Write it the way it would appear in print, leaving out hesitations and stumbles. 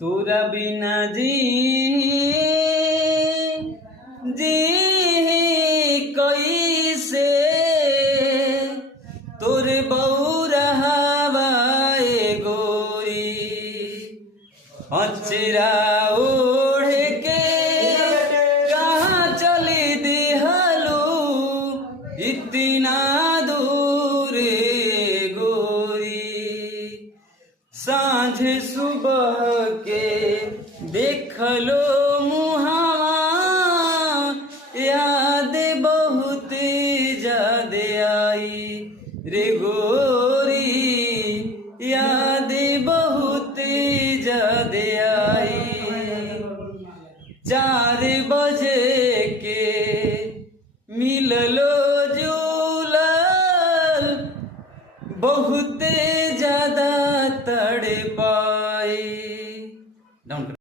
तोरा बिना जी कैसे तोरे बौरहवाए गोरी अचरा ओढ़ के कहाँ चली दिहलू इतना दूर गोरी सांझ सुबह के देखलो मुहावा याद बहुत ज्यादा आई रे गोरी याद बहुत ज्यादा आई 4 बजे के मिललो जुलल बहुत ज्यादा तड़पाई।